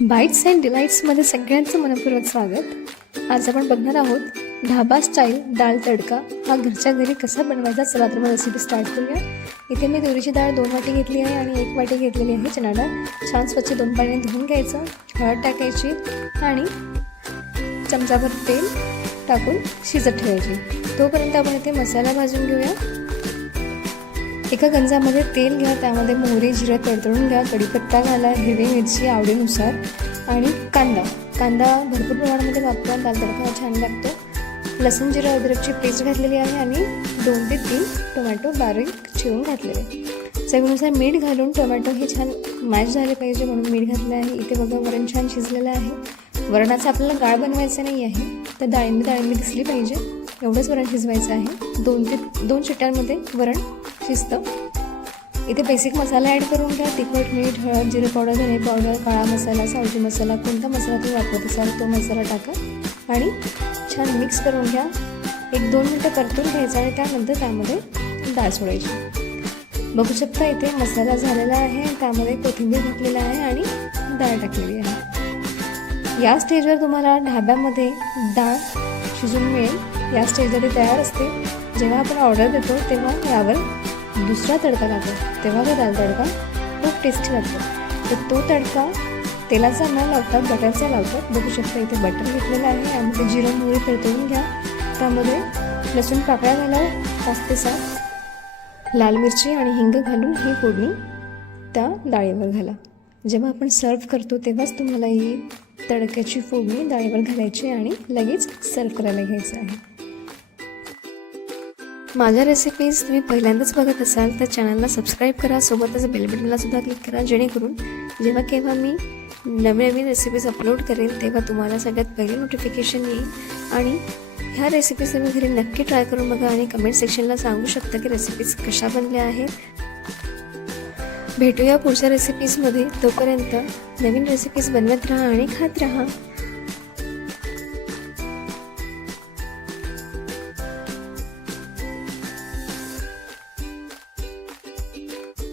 Bites and डिलाईट्समध्ये सगळ्यांचं मनपूर्वक स्वागत. आज आपण बघणार आहोत ढाबा स्टाईल डाळ तडका. हा घरच्या घरी कसा बनवायचा, चला तर मग रेसिपी स्टार्ट करूया. इथे मी तुरीची डाळ 2 वाटी घेतली आहे आणि 1 वाटी घेतलेली आहे चणा डाळ. छान स्वच्छ 2 पाण्याने धुवून घ्यायचं. हळद टाकायची आणि चमचाभर तेल टाकून शिजत ठेवायची. तोपर्यंत आपण इथे मसाला भाजून घेऊया. एका गंजामध्ये तेल घ्या, त्यामध्ये मोहरी जिरं तडतडून घ्या, कढीपत्ता घाला, हिरवी मिरची आवडीनुसार आणि कांदा भरपूर प्रमाणामध्ये वापरा, दाल तडका छान लागतो. लसूण जिरं अद्रकची पेस्ट घातलेली आहे आणि 2 ते 3 टोमॅटो बारीक चिरून घातलेले. चवीनुसार मीठ घालून टोमॅटो हे छान मॅश झाले पाहिजे म्हणून मीठ घातलं आहे. इथे बघा वरण छान शिजलेलं आहे. वरणाचं आपल्याला गाळ बनवायचं नाही आहे, तर डाळिंबी दिसली पाहिजे एवढंच वरण शिजवायचं आहे. 2 शिट्ट्यांमध्ये वरण शिजतं. इथे बेसिक मसाला ॲड करून घ्या. तिखट, मीठ, हळद, जिरे पावडर, धने पावडर, काळा मसाला, सावजी मसाला, कोणता मसाला तुम्ही वापरत असाल तो मसाला टाका आणि छान मिक्स करून घ्या. 1-2 मिनटं परतून घ्यायचं आणि त्यानंतर त्यामध्ये डाळ सोडायची. बघू शकता इथे मसाला झालेला आहे, त्यामध्ये कोथिंबीर घातलेला आहे आणि डाळ टाकलेली आहे. या स्टेजवर तुम्हाला ढाब्यामध्ये डाळ शिजून मिळेल. या स्टेजवर ती तयार असते. जेव्हा आपण ऑर्डर देतो तेव्हा यावर दुसरा तडका लागतो, तेव्हा तो दाल तडका खूप टेस्टी लागतो. तर तो तडका तेलाचा न लावता बटरचा लावतात. बघू शकता इथे बटर घेतलेलं आहे. यामध्ये जिरं मोहरी परतवून घ्या. त्यामध्ये लसूण पाकळ्या घाला 5 ते 7, लाल मिरची आणि हिंग घालून ही फोडणी त्या डाळीवर घाला. जेव्हा आपण सर्व करतो तेव्हाच तुम्हाला ही तडक्याची फोडणी डाळीवर घालायची आणि लगेच सर्व करायला घ्यायचं आहे. माझ्या रेसिपीज तुम्ही पहिल्यांदाच बघत असाल तर चॅनलला सबस्क्राईब करा, सोबतच बेल बटनला सुद्धा क्लिक करा, जेणेकरून जेव्हा केव्हा मी नवीन रेसिपीज अपलोड करेल तेव्हा तुम्हाला सगळ्यात पहिले नोटिफिकेशन येईल. आणि ह्या रेसिपीज तुम्ही घरी नक्की ट्राय करून बघा आणि कमेंट सेक्शनला सांगू शकता की रेसिपीज कशा बनल्या आहेत. भेटूया पुढच्या रेसिपीजमध्ये. तोपर्यंत नवीन रेसिपीज बनवत राहा आणि खात राहा.